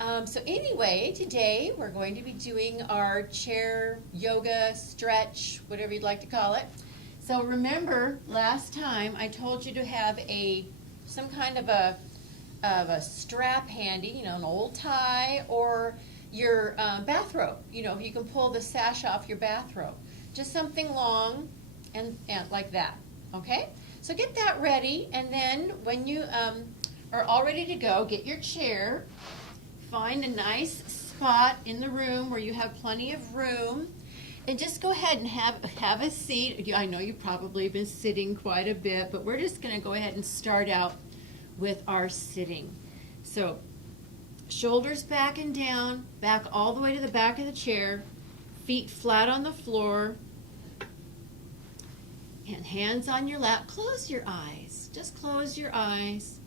So anyway, today we're going to be doing our chair yoga stretch, whatever you'd like to call it. So remember, last time I told you to have some kind of a strap handy, an old tie or your bathrobe. You can pull the sash off your bathrobe. Just something long and like that. Okay? So get that ready, and then when you are all ready to go, get your chair. Find a nice spot in the room where you have plenty of room, and just go ahead and have a seat. I know you've probably been sitting quite a bit, but we're just going to go ahead and start out with our sitting. So shoulders back and down, back all the way to the back of the chair, feet flat on the floor, and hands on your lap. Close your eyes. Just close your eyes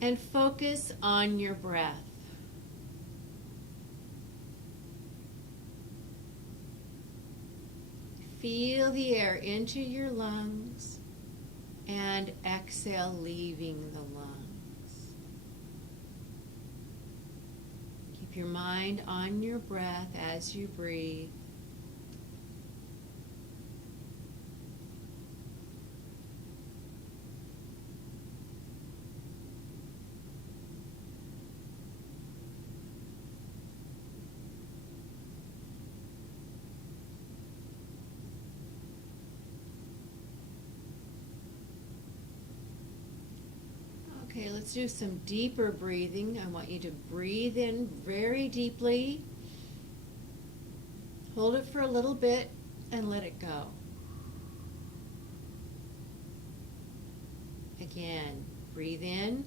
and focus on your breath. Feel the air into your lungs and exhale, leaving the lungs. Keep your mind on your breath as you breathe. Okay, let's do some deeper breathing. I want you to breathe in very deeply. Hold it for a little bit and let it go. Again, breathe in.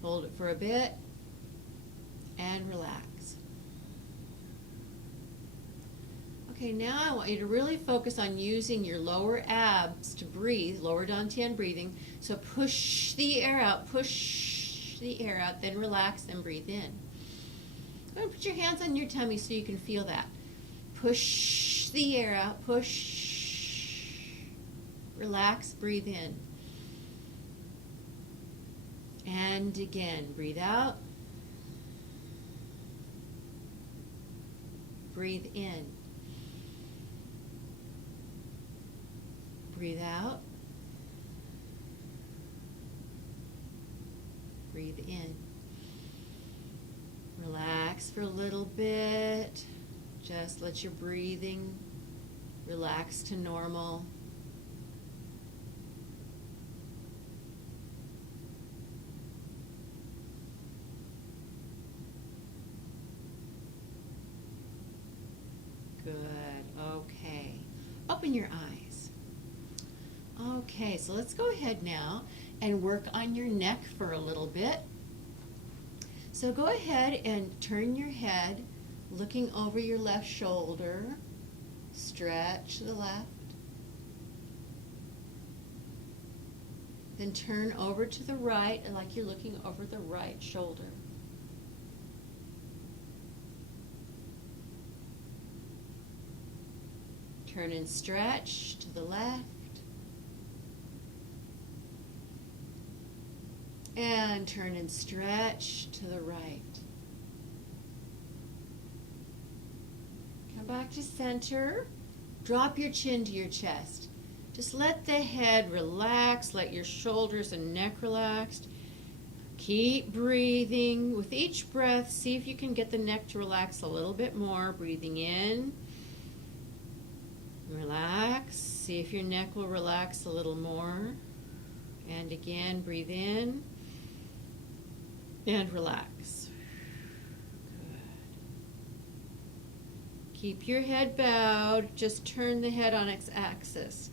Hold it for a bit and relax. Okay, now I want you to really focus on using your lower abs to breathe, lower dantian breathing. So push the air out, then relax and breathe in. Go ahead and put your hands on your tummy so you can feel that. Push the air out, push, relax, breathe in. And again, breathe out, breathe in. Breathe out. Breathe in. Relax for a little bit. Just let your breathing relax to normal. Good. Okay. Open your eyes. Okay, so let's go ahead now and work on your neck for a little bit. So go ahead and turn your head, looking over your left shoulder. Stretch to the left. Then turn over to the right, like you're looking over the right shoulder. Turn and stretch to the left. And turn and stretch to the right. Come back to center. Drop your chin to your chest. Just let the head relax. Let your shoulders and neck relax. Keep breathing. With each breath, see if you can get the neck to relax a little bit more. Breathing in. Relax. See if your neck will relax a little more. And again, breathe in. And relax. Good. Keep your head bowed. Just turn the head on its axis.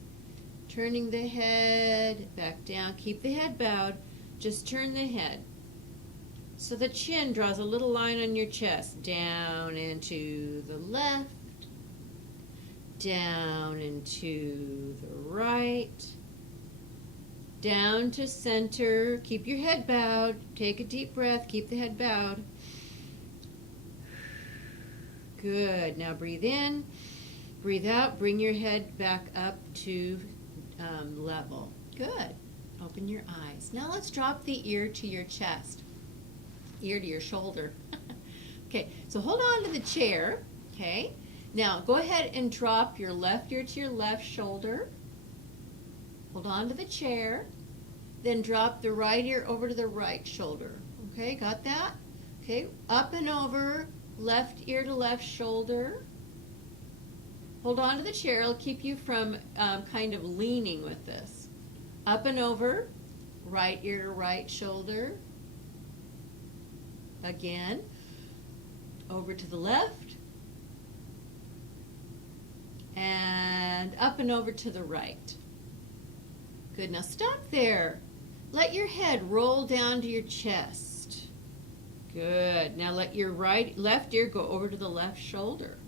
Turning the head back down. Keep the head bowed. Just turn the head. So the chin draws a little line on your chest. Down and to the left. Down and to the right. Down to center. Keep your head bowed. Take a deep breath. Keep the head bowed. Good. Now breathe in. Breathe out. Bring your head back up to level. Good. Open your eyes. Now let's drop the ear to your chest. Ear to your shoulder. Okay, so hold on to the chair. Okay, now go ahead and drop your left ear to your left shoulder. Hold on to the chair. Then drop the right ear over to the right shoulder. Okay, got that? Okay, up and over, left ear to left shoulder. Hold on to the chair. It'll keep you from kind of leaning with this. Up and over, right ear to right shoulder. Again, over to the left. And up and over to the right. Good, now stop there. Let your head roll down to your chest. Good, now let your left ear go over to the left shoulder.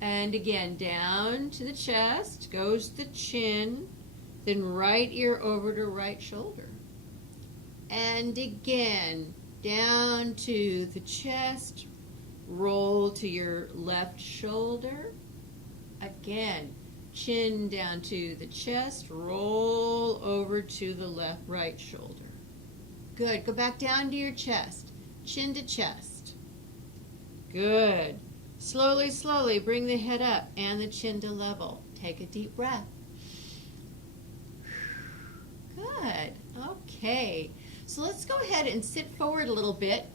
And again, down to the chest, goes the chin, then right ear over to right shoulder. And again, down to the chest, roll to your left shoulder. Again, chin down to the chest, roll over to the right shoulder. Good, go back down to your chest, chin to chest. Good. Slowly, slowly bring the head up and the chin to level. Take a deep breath. Good. Okay. So let's go ahead and sit forward a little bit.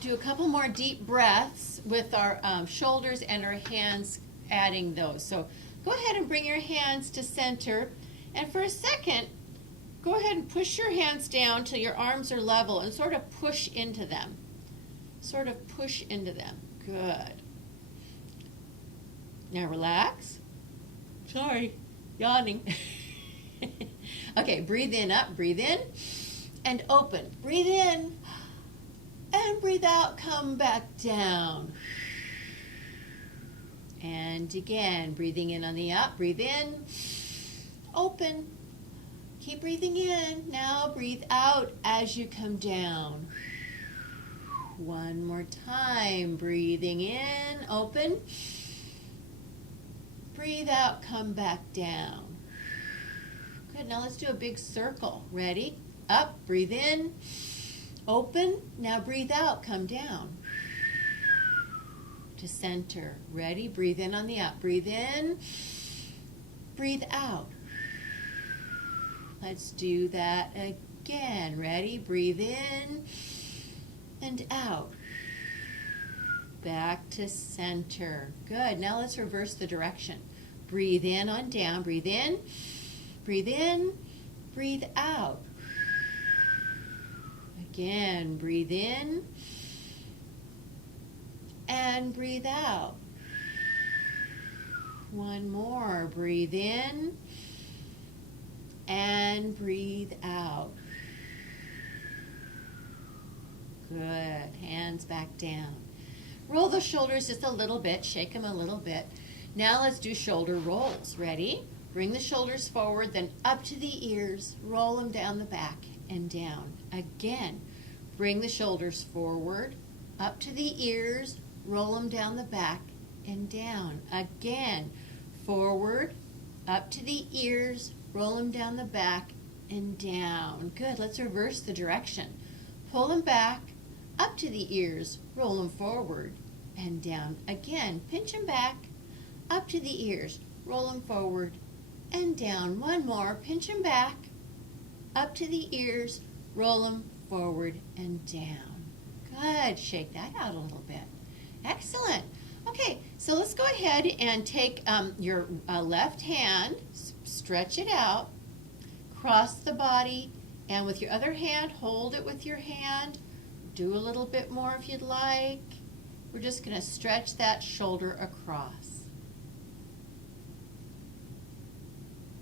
Do a couple more deep breaths with our shoulders and our hands adding those. So go ahead and bring your hands to center. And for a second, go ahead and push your hands down till your arms are level and sort of push into them. Sort of push into them. Good. Now relax. Sorry, yawning. Okay, breathe in, up, breathe in, and open. Breathe in, and breathe out, come back down. And again, breathing in on the up, breathe in, open. Keep breathing in. Now breathe out as you come down. One more time, breathing in, open. Breathe out, come back down. Good, now let's do a big circle. Ready? Up, breathe in, open. Now breathe out, come down. To center. Ready? Breathe in on the up. Breathe in, breathe out. Let's do that again. Ready? Breathe in and out. Back to center. Good. Now let's reverse the direction. Breathe in on down. Breathe in, breathe out. Again, breathe in and breathe out. One more. Breathe in and breathe out. Good. Hands back down. Roll the shoulders just a little bit. Shake them a little bit. Now let's do shoulder rolls. Ready? Bring the shoulders forward, then up to the ears. Roll them down the back and down. Again, bring the shoulders forward, up to the ears. Roll them down the back and down. Again, forward, up to the ears. Roll them down the back and down. Good. Let's reverse the direction. Pull them back, up to the ears. Roll them forward and down. Again, pinch them back, up to the ears. Roll them forward and down. One more. Pinch them back, up to the ears. Roll them forward and down. Good. Shake that out a little bit. Excellent. Okay, so let's go ahead and take your left hand, stretch it out, cross the body, and with your other hand, hold it with your hand. Do a little bit more if you'd like. We're just going to stretch that shoulder across.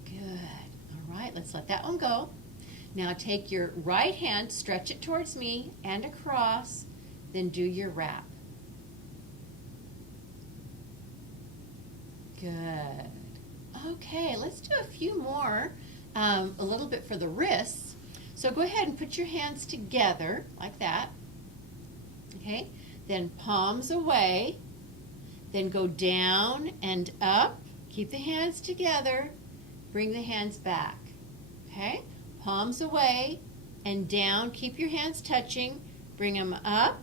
Good. All right, let's let that one go. Now take your right hand, stretch it towards me and across, then do your wrap. Good. Okay, let's do a few more, a little bit for the wrists. So go ahead and put your hands together like that. Okay, then palms away, then go down and up. Keep the hands together, bring the hands back. Okay? Palms away and down. Keep your hands touching. Bring them up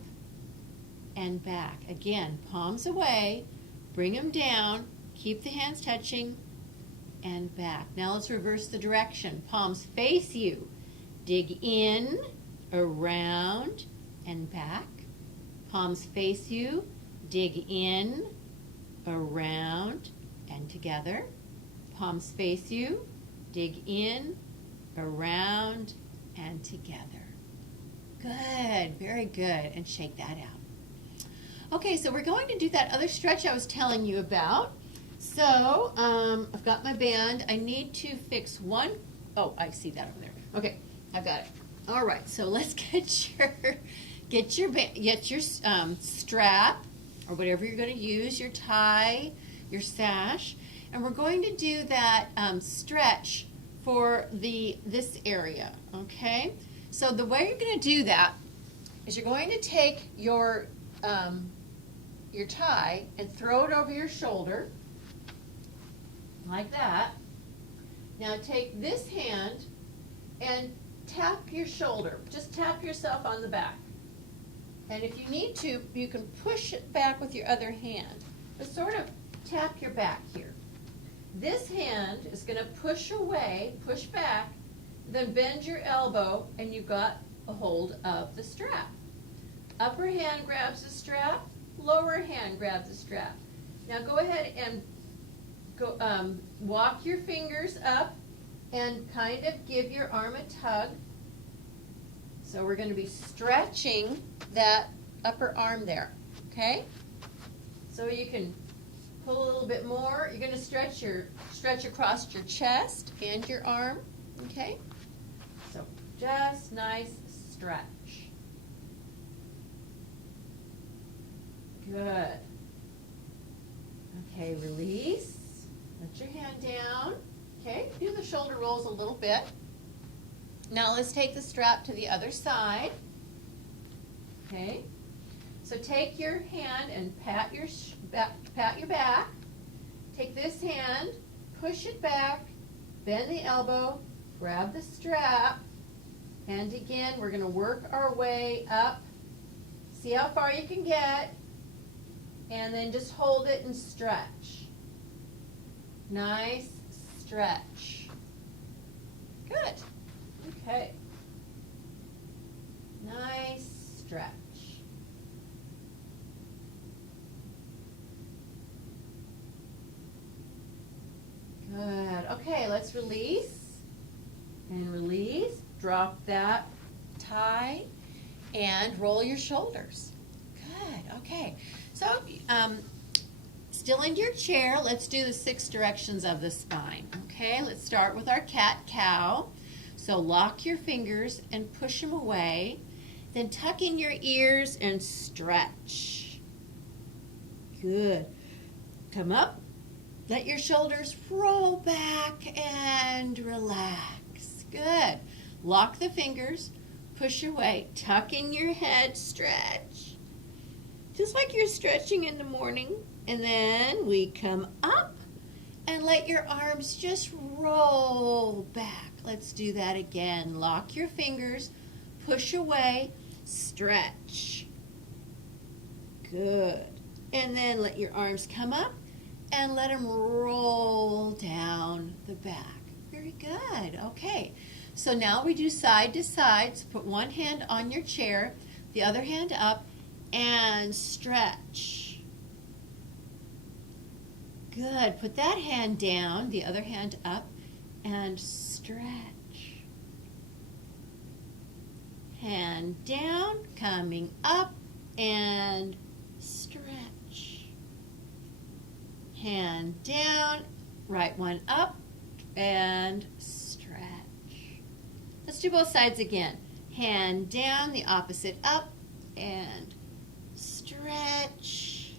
and back. Again, palms away. Bring them down. Keep the hands touching and back. Now let's reverse the direction. Palms face you. Dig in, around, and back. Palms face you. Dig in, around, and together. Palms face you. Dig in, around, and together. Good, very good. And shake that out. Okay, so we're going to do that other stretch I was telling you about. So, I've got my band. I need to fix one. Oh, I see that over there. Okay, I've got it. All right, so let's get your strap or whatever you're going to use, your tie, your sash, and we're going to do that stretch for this area. Okay, so the way you're going to do that is you're going to take your tie and throw it over your shoulder. Like that. Now take this hand and tap your shoulder. Just tap yourself on the back. And if you need to, you can push it back with your other hand. But sort of tap your back here. This hand is going to push away, push back, then bend your elbow, and you've got a hold of the strap. Upper hand grabs the strap, lower hand grabs the strap. Now go ahead and walk your fingers up and kind of give your arm a tug. So we're going to be stretching that upper arm there, okay? So you can pull a little bit more. You're going to stretch across your chest and your arm, okay? So just nice stretch. Good. Okay, release. Let your hand down. Okay, do the shoulder rolls a little bit. Now let's take the strap to the other side. Okay, so take your hand and pat your back. Take this hand, push it back, bend the elbow, grab the strap, and again we're going to work our way up. See how far you can get, and then just hold it and stretch. Nice stretch. Good. Okay. Nice stretch. Good. Okay, let's release and release. Drop that tie and roll your shoulders. Good. Okay. So, still in your chair, let's do the 6 directions of the spine. Okay, let's start with our cat-cow. So lock your fingers and push them away. Then tuck in your ears and stretch. Good. Come up. Let your shoulders roll back and relax. Good. Lock the fingers. Push away. Tuck in your head. Stretch. Just like you're stretching in the morning. And then we come up and let your arms just roll back. Let's do that again. Lock your fingers, push away, stretch. Good. And then let your arms come up and let them roll down the back. Very good. Okay. So now we do side to side. So put one hand on your chair, the other hand up, and stretch. Good. Put that hand down, the other hand up, and stretch. Hand down, coming up, and stretch. Hand down, right one up, and stretch. Let's do both sides again. Hand down, the opposite up, and stretch.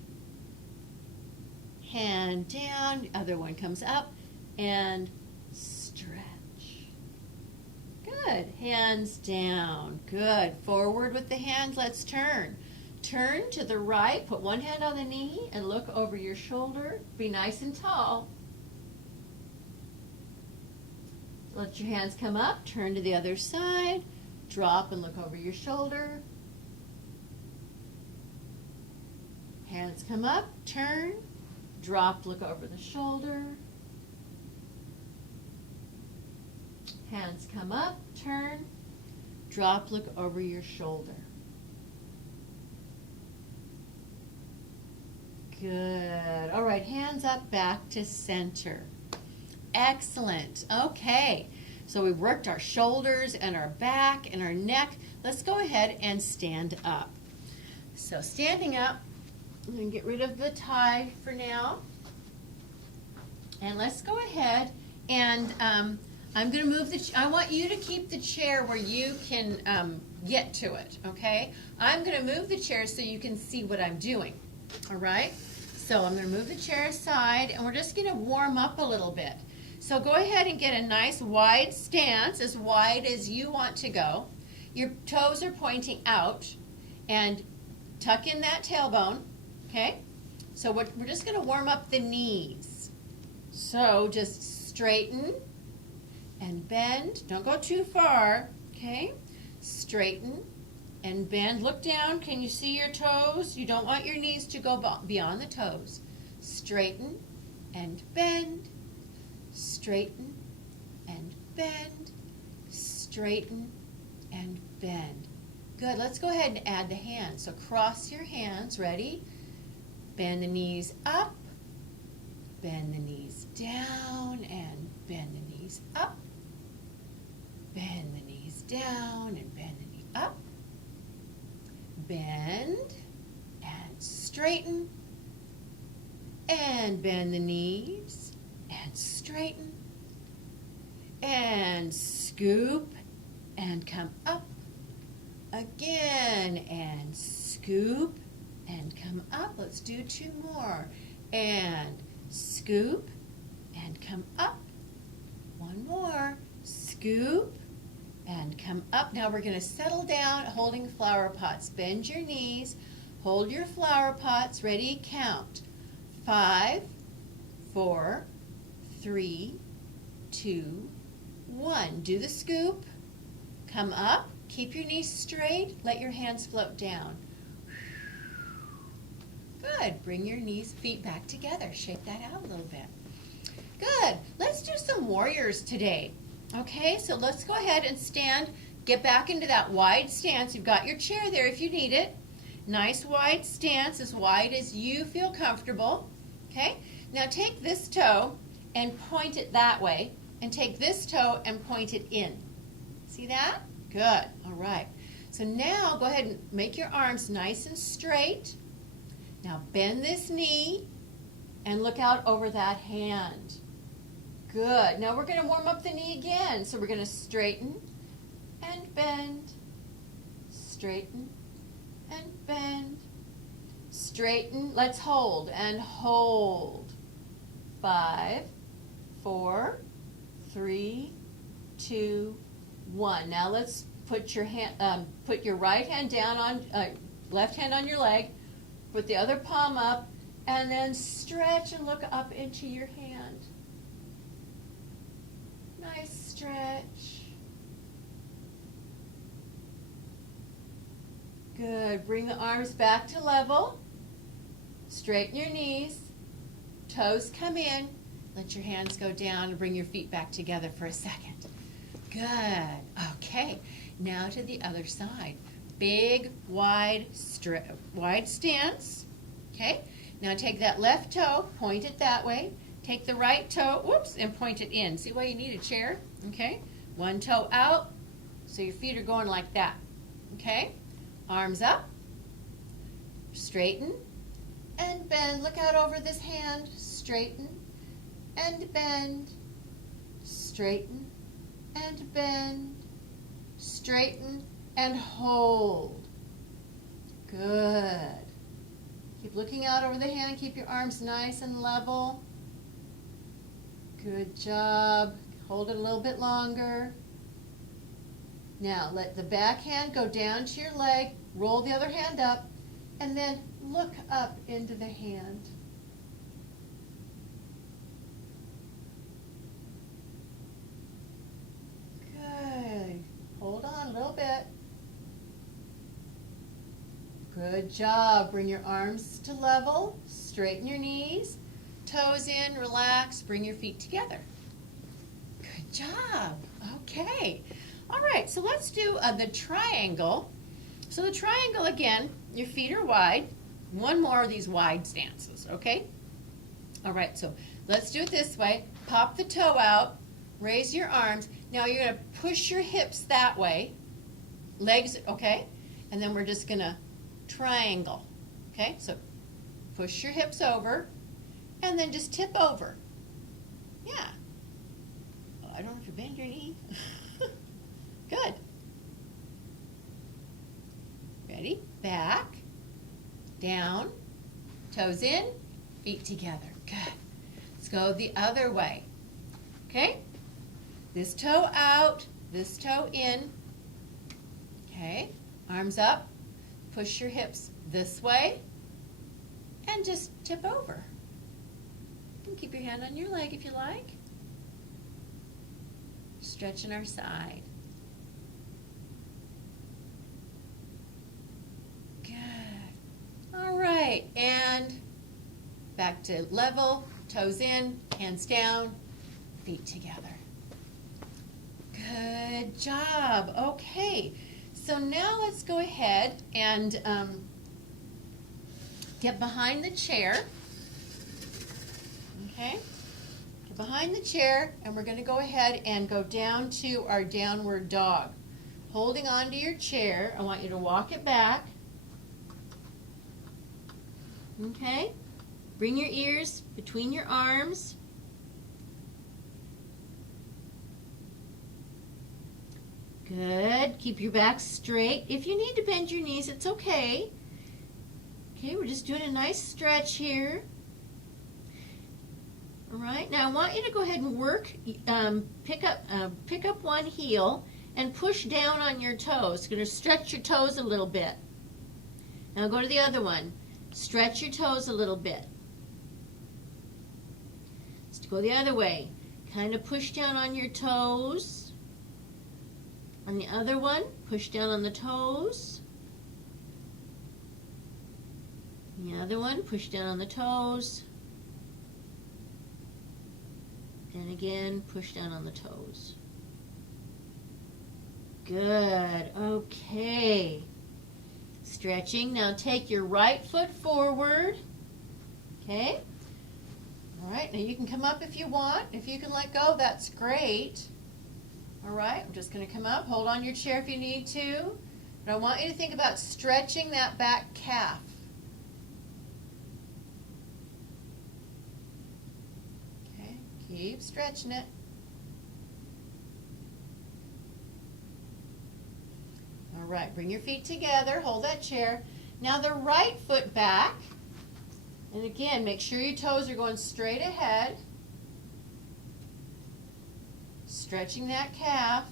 Hand down, the other one comes up, and stretch. Good. Hands down. Good. Forward with the hands. Let's turn. Turn to the right. Put one hand on the knee and look over your shoulder. Be nice and tall. Let your hands come up, turn to the other side, drop and look over your shoulder. Hands come up, turn, drop, look over the shoulder. Hands come up, turn, drop, look over your shoulder. Good. All right, hands up, back to center. Excellent. Okay, so we worked our shoulders and our back and our neck. Let's go ahead and stand up. So standing up, I'm going to get rid of the tie for now. And let's go ahead and I'm going to move I want you to keep the chair where you can get to it, okay? I'm going to move the chair so you can see what I'm doing, all right? So I'm going to move the chair aside, and we're just going to warm up a little bit. So go ahead and get a nice wide stance, as wide as you want to go. Your toes are pointing out, and tuck in that tailbone, okay? So we're just going to warm up the knees. So just straighten and bend. Don't go too far, okay? Straighten and bend. Look down. Can you see your toes? You don't want your knees to go beyond the toes. Straighten and bend. Straighten and bend. Straighten and bend. Good. Let's go ahead and add the hands. So cross your hands. Ready? Bend the knees up. Bend the knees down and bend the knees up. Bend the knees down and bend the knees up. Bend and straighten and bend the knees and straighten and scoop and come up again and scoop and come up. Let's do two more. And scoop and come up. One more. Scoop and come up. Now we're going to settle down holding flower pots. Bend your knees. Hold your flower pots. Ready? Count. 5, 4, 3, 2, 1. Do the scoop. Come up. Keep your knees straight. Let your hands float down. Good. Bring your knees, feet back together. Shake that out a little bit. Good. Let's do some warriors today. Okay, so let's go ahead and stand. Get back into that wide stance. You've got your chair there if you need it. Nice wide stance, as wide as you feel comfortable. Okay, now take this toe and point it that way, and take this toe and point it in. See that? Good. All right. So now go ahead and make your arms nice and straight. Now bend this knee and look out over that hand. Good. Now we're going to warm up the knee again. So we're going to straighten and bend, straighten and bend, straighten. Let's hold and hold. 5, 4, 3, 2, 1. Now let's put your hand, put your right hand down on, left hand on your leg. Put the other palm up, and then stretch and look up into your hand. Nice stretch. Good. Bring the arms back to level. Straighten your knees. Toes come in. Let your hands go down and bring your feet back together for a second. Good. Okay. Now to the other side. Big, wide stance. Okay. Now take that left toe, point it that way. Take the right toe, whoops, and point it in. See why you need a chair? Okay. One toe out, so your feet are going like that. Okay. Arms up. Straighten and bend. Look out over this hand. Straighten and bend. Straighten and bend. Straighten and hold. Good. Keep looking out over the hand. Keep your arms nice and level. Good job. Hold it a little bit longer. Now let the back hand go down to your leg. Roll the other hand up. And then look up into the hand. bit. Good job. Bring your arms to level, straighten your knees, toes in, relax, bring your feet together. Good job. Okay. All right, so let's do the triangle. So the triangle, again, your feet are wide. One more of these wide stances, okay? All right, so let's do it this way. Pop the toe out, raise your arms. Now you're going to push your hips that way, legs, okay? And then we're just going to triangle, okay? So push your hips over, and then just tip over. Yeah. Oh, I don't know if you bend your knee. Good. Ready? Back, down, toes in, feet together. Good. Let's go the other way. Okay? This toe out, this toe in. Okay? Arms up. Push your hips this way and just tip over. You can keep your hand on your leg if you like. Stretching our side. All right, and back to level, toes in, hands down, feet together. Good job. Okay, so now let's go ahead and get behind the chair. Okay, get behind the chair, and we're going to go ahead and go down to our downward dog. Holding onto your chair, I want you to walk it back. Okay, bring your ears between your arms. Good, keep your back straight. If you need to bend your knees, it's okay. Okay, we're just doing a nice stretch here. All right, now I want you to go ahead and work, pick up one heel and push down on your toes. It's going to stretch your toes a little bit. Now go to the other one. Stretch your toes a little bit. Let's go the other way. Kind of push down on your toes. On the other one, push down on the toes. The other one, push down on the toes. And again, push down on the toes. Good. Okay. Stretching. Now take your right foot forward. Okay. All right. Now you can come up if you want. If you can let go, that's great. All right. I'm just going to come up. Hold on your chair if you need to. But I want you to think about stretching that back calf. Okay. Keep stretching it. All right, bring your feet together, hold that chair. Now the right foot back, and again, make sure your toes are going straight ahead. Stretching that calf.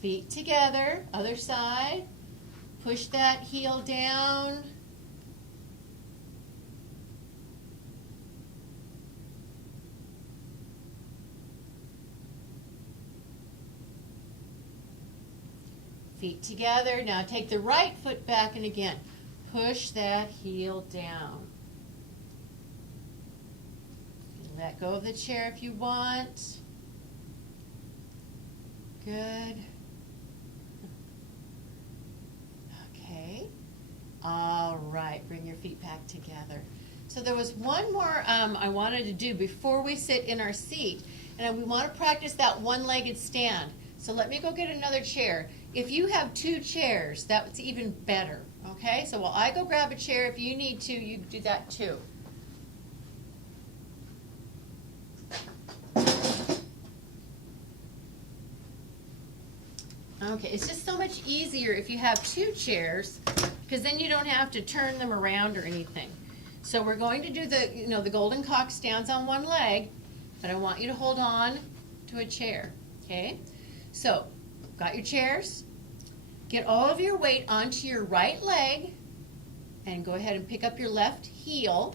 Feet together, other side. Push that heel down. Feet together. Now take the right foot back and again, push that heel down. Let go of the chair if you want. Good. Okay. All right, bring your feet back together. So there was one more I wanted to do before we sit in our seat, and we want to practice that one-legged stand. So let me go get another chair. If you have two chairs, that's even better, okay? So while I go grab a chair, if you need to, you do that too. Okay, it's just so much easier if you have two chairs, because then you don't have to turn them around or anything. So we're going to do the golden cock stands on one leg, but I want you to hold on to a chair, okay? So, got your chairs? Get all of your weight onto your right leg, and go ahead and pick up your left heel.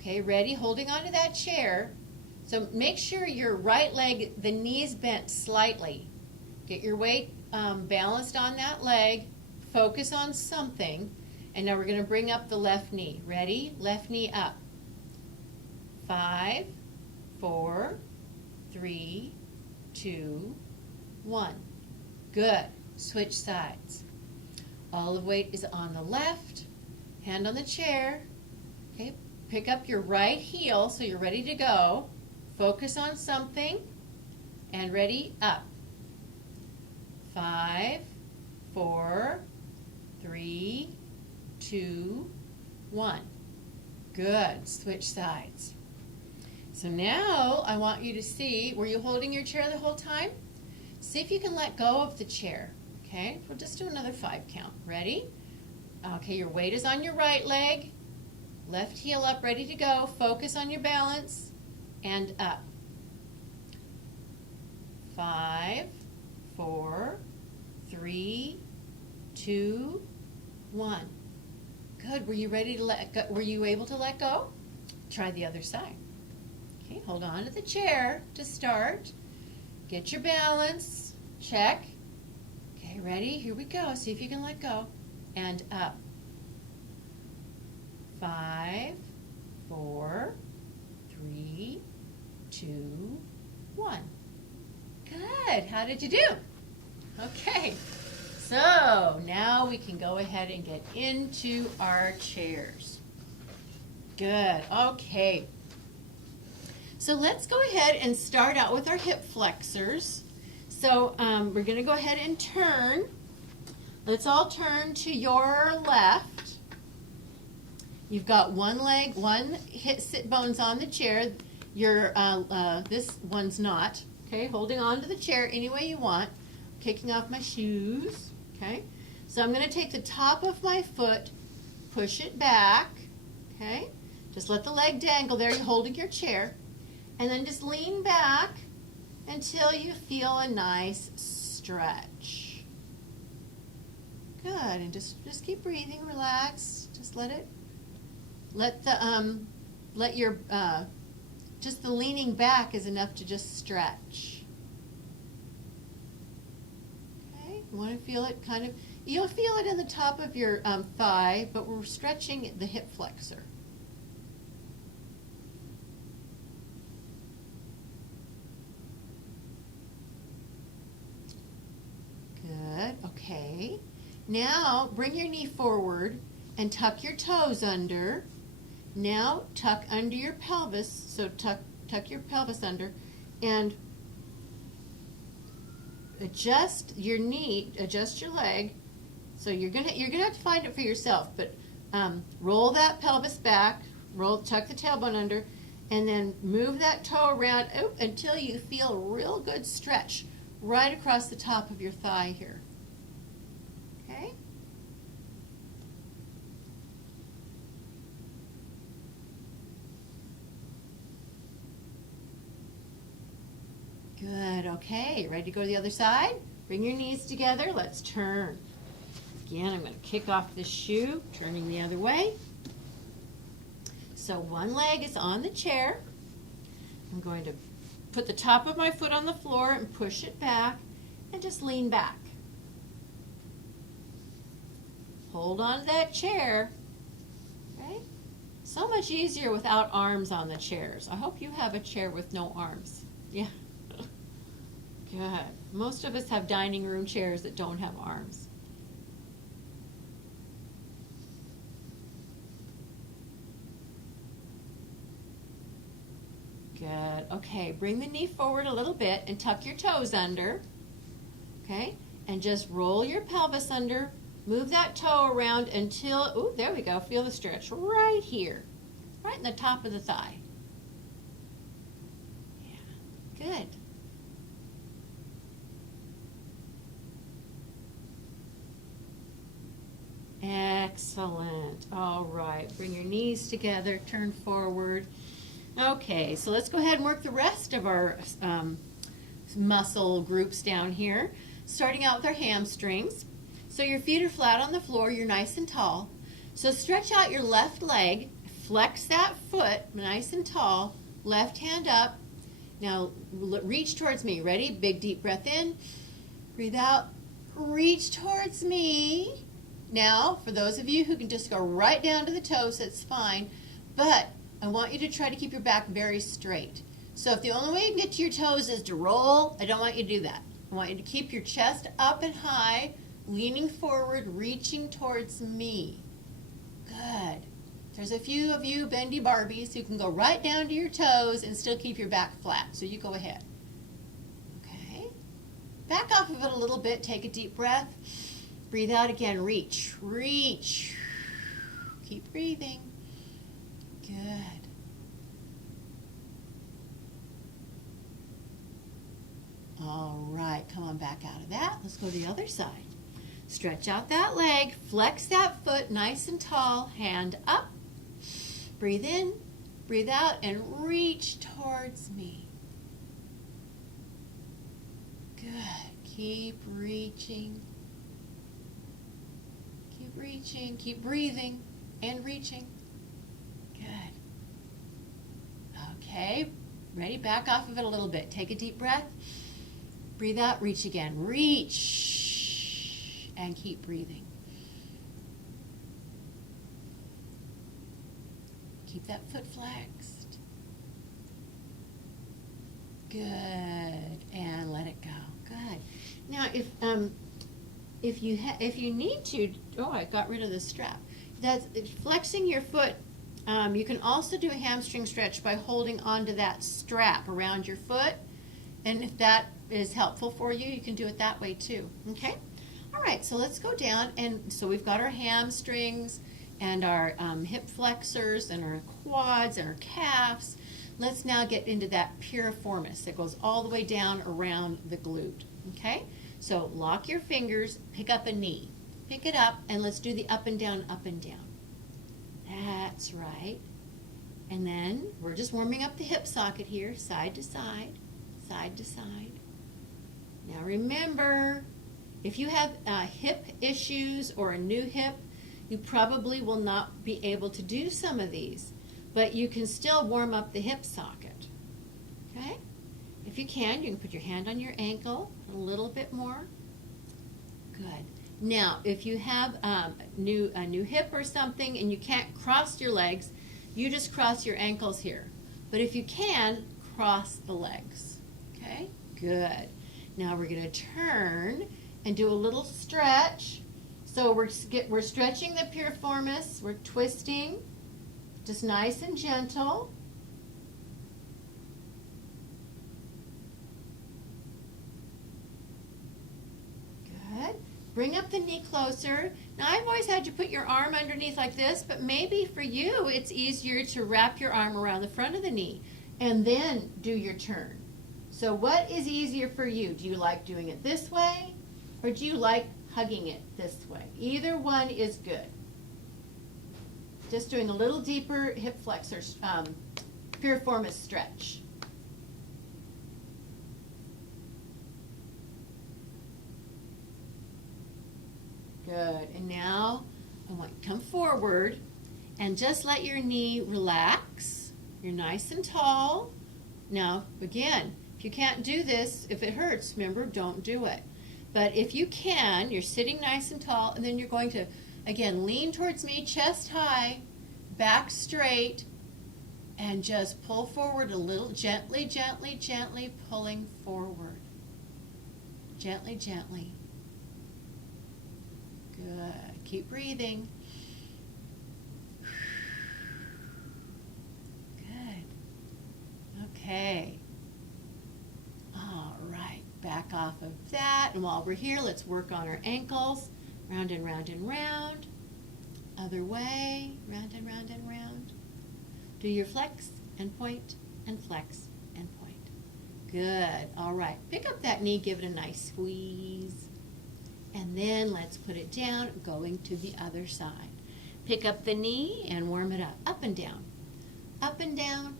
Okay, ready? Holding onto that chair. So make sure your right leg, the knee's bent slightly. Get your weight balanced on that leg. Focus on something. And now we're going to bring up the left knee. Ready? Left knee up. 5, 4, 3, 2, 1. Good. Switch sides. All the weight is on the left. Hand on the chair. Okay. Pick up your right heel so you're ready to go. Focus on something. And ready? Up. 5, 4, 3, 2, 1. Good. Switch sides. So now I want you to see, were you holding your chair the whole time? See if you can let go of the chair. Okay, we'll just do another 5 count. Ready? Okay, your weight is on your right leg. Left heel up, ready to go. Focus on your balance. And up. 5, 4, 3, 2, 1. Good. Were you ready to let go? Were you able to let go? Try the other side. Okay, hold on to the chair to start. Get your balance. Check. Okay, ready? Here we go. See if you can let go. And up. 5, 4, 3, 2, 1. Good. How did you do? Okay. So now we can go ahead and get into our chairs. Good. Okay. So let's go ahead and start out with our hip flexors. So we're going to go ahead and turn. Let's all turn to your left. You've got one leg, one hip sit bone's on the chair. Your this one's not. Okay, holding on to the chair any way you want. Kicking off my shoes. Okay, so I'm going to take the top of my foot, push it back. Okay, just let the leg dangle there. You're holding your chair. And then just lean back until you feel a nice stretch. Good, and just keep breathing, relax. Just let your just the leaning back is enough to just stretch. Okay, you want to feel it kind of, you'll feel it in the top of your thigh, but we're stretching the hip flexor. Good, okay. Now bring your knee forward and tuck your toes under. Now tuck under your pelvis, so tuck your pelvis under and adjust your knee, adjust your leg. So you're gonna have to find it for yourself, but roll that pelvis back, tuck the tailbone under, and then move that toe around until you feel a real good stretch right across the top of your thigh here. Okay? Good, okay. Ready to go to the other side? Bring your knees together. Let's turn. Again, I'm going to kick off this shoe, turning the other way. So one leg is on the chair. I'm going to put the top of my foot on the floor and push it back and just lean back. Hold on to that chair. Okay? So much easier without arms on the chairs. I hope you have a chair with no arms. Yeah. Good. Most of us have dining room chairs that don't have arms. Good. Okay, bring the knee forward a little bit and tuck your toes under. Okay, and just roll your pelvis under. Move that toe around until, ooh, there we go. Feel the stretch right here, right in the top of the thigh. Yeah, good. Excellent. All right, bring your knees together, turn forward. Okay, so let's go ahead and work the rest of our muscle groups down here, starting out with our hamstrings. So your feet are flat on the floor, you're nice and tall. So stretch out your left leg, flex that foot nice and tall, left hand up. Now reach towards me. Ready? Big deep breath in. Breathe out. Reach towards me. Now, for those of you who can just go right down to the toes, that's fine. But I want you to try to keep your back very straight. So if the only way you can get to your toes is to roll, I don't want you to do that. I want you to keep your chest up and high, leaning forward, reaching towards me. Good. There's a few of you bendy Barbies who can go right down to your toes and still keep your back flat. So you go ahead. Okay. Back off of it a little bit. Take a deep breath. Breathe out again. Reach. Reach. Keep breathing. Good. All right. Come on back out of that. Let's go to the other side. Stretch out that leg. Flex that foot nice and tall. Hand up. Breathe in, breathe out, and reach towards me. Good. Keep reaching. Keep reaching. Keep breathing and reaching. Good. Okay. Ready? Back off of it a little bit. Take a deep breath. Breathe out. Reach again. Reach. And keep breathing. Keep that foot flexed. Good. And let it go. Good. Now, if you need to, oh, I got rid of the strap. That's flexing your foot. You can also do a hamstring stretch by holding onto that strap around your foot. And if that is helpful for you, you can do it that way too. Okay? All right, so let's go down. And so we've got our hamstrings and our hip flexors and our quads and our calves. Let's now get into that piriformis that goes all the way down around the glute. Okay? So lock your fingers, pick up a knee. Pick it up, and let's do the up and down, up and down. That's right. And then we're just warming up the hip socket here, side to side, side to side. Now remember, if you have hip issues or a new hip, you probably will not be able to do some of these, but you can still warm up the hip socket. Okay? If you can put your hand on your ankle a little bit more. Good. Now, if you have a new hip or something and you can't cross your legs, you just cross your ankles here. But if you can, cross the legs. Okay? Good. Now we're going to turn and do a little stretch. So we're stretching the piriformis. We're twisting, just nice and gentle. Good. Bring up the knee closer. Now I've always had you put your arm underneath like this, but maybe for you it's easier to wrap your arm around the front of the knee and then do your turn. So what is easier for you? Do you like doing it this way, or do you like hugging it this way? Either one is good. Just doing a little deeper hip flexor, piriformis stretch. Good. And now I want you to come forward and just let your knee relax. You're nice and tall. Now, again, if you can't do this, if it hurts, remember, don't do it. But if you can, you're sitting nice and tall, and then you're going to, again, lean towards me, chest high, back straight, and just pull forward a little, gently, gently, gently pulling forward. Gently, gently. Good. Keep breathing. Good. Okay. All right. Back off of that. And while we're here, let's work on our ankles. Round and round and round. Other way. Round and round and round. Do your flex and point and flex and point. Good. All right. Pick up that knee. Give it a nice squeeze. And then let's put it down, going to the other side. Pick up the knee and warm it up. Up and down. Up and down.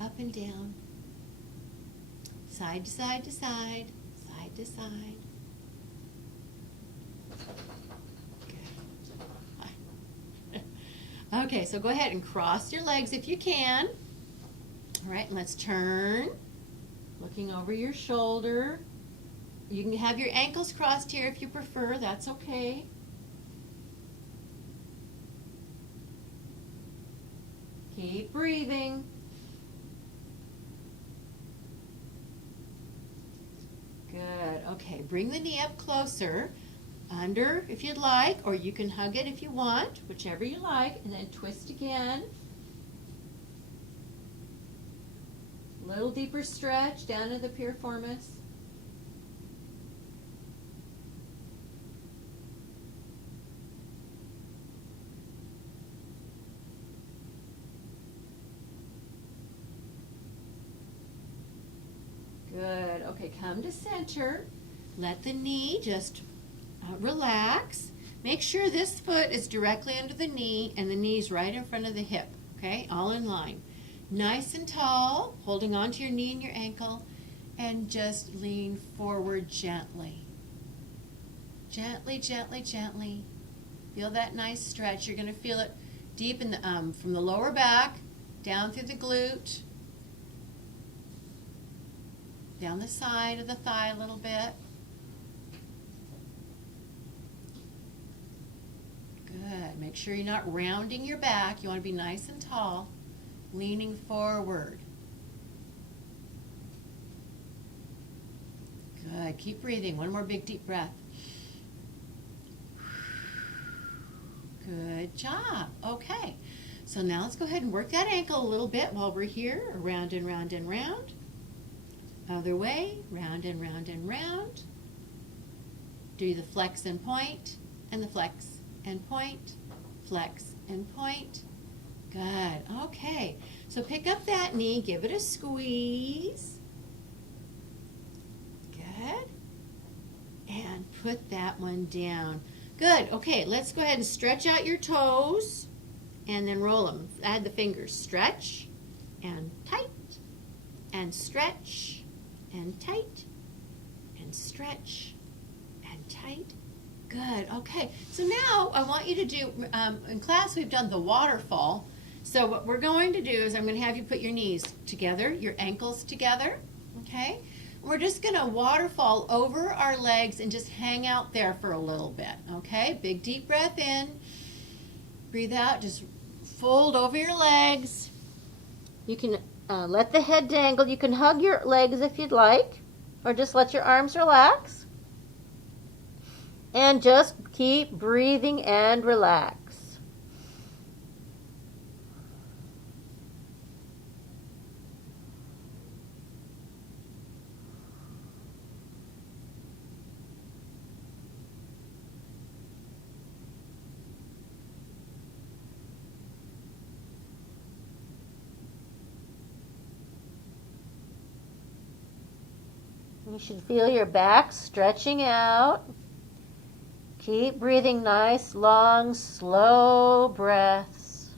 Up and down. Side to side to side. Side to side. Good. Okay, so go ahead and cross your legs if you can. All right, and let's turn, looking over your shoulder. You can have your ankles crossed here if you prefer, that's okay. Keep breathing. Good, okay, bring the knee up closer, under if you'd like, or you can hug it if you want, whichever you like, and then twist again. Little deeper stretch down to the piriformis. Good. Okay, come to center. Let the knee just relax. Make sure this foot is directly under the knee and the knee's right in front of the hip. Okay, all in line. Nice and tall, holding onto your knee and your ankle, and just lean forward gently. Gently, gently, gently. Feel that nice stretch. You're going to feel it deep in the from the lower back, down through the glute, down the side of the thigh a little bit. Good. Make sure you're not rounding your back. You want to be nice and tall, leaning forward. Good. Keep breathing. One more big deep breath. Good job. Okay. So now let's go ahead and work that ankle a little bit while we're here. Around and round and round. Other way. Round and round and round. Do the flex and point, and the flex and point, flex and point. Good. Okay. So pick up that knee, give it a squeeze. Good. And put that one down. Good. Okay, let's go ahead and stretch out your toes and then roll them. Add the fingers. Stretch and tight and stretch and tight and stretch and tight. Good. Okay. So now I want you to do, in class we've done the waterfall. So what we're going to do is I'm going to have you put your knees together, your ankles together, okay? We're just going to waterfall over our legs and just hang out there for a little bit, okay? Big deep breath in. Breathe out. Just fold over your legs. You can let the head dangle. You can hug your legs if you'd like, or just let your arms relax. And just keep breathing and relax. You should feel your back stretching out. Keep breathing nice, long, slow breaths.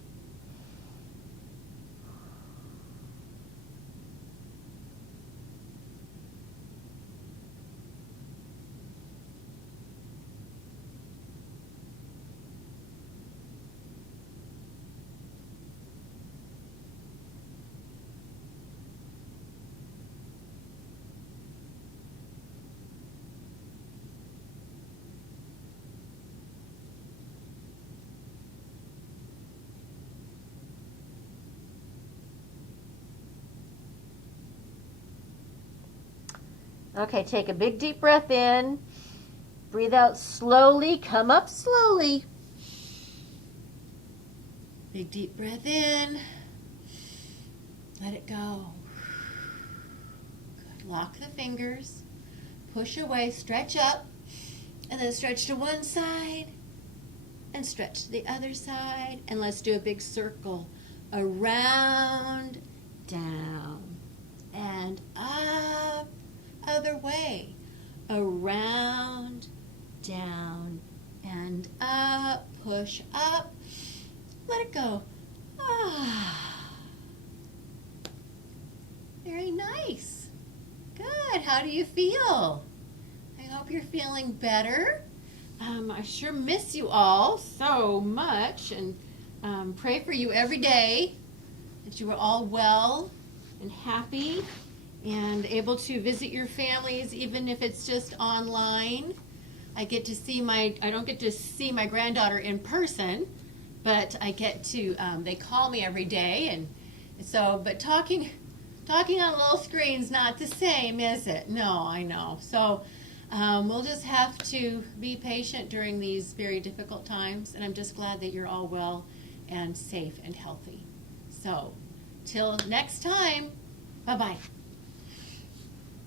Okay, take a big deep breath in. Breathe out slowly. Come up slowly. Big deep breath in. Let it go. Good. Lock the fingers. Push away. Stretch up. And then stretch to one side. And stretch to the other side. And let's do a big circle. Around, down, and up. Other way. Around, down, and up. Push up. Let it go. Ah. Very nice. Good. How do you feel? I hope you're feeling better. I sure miss you all so much, and pray for you every day, that you are all well and happy and able to visit your families, even if it's just online. I don't get to see my granddaughter in person, but I get to, they call me every day, and so, but talking on a little screen's not the same, is it? No, I know. So we'll just have to be patient during these very difficult times, and I'm just glad that you're all well and safe and healthy. So till next time, bye-bye.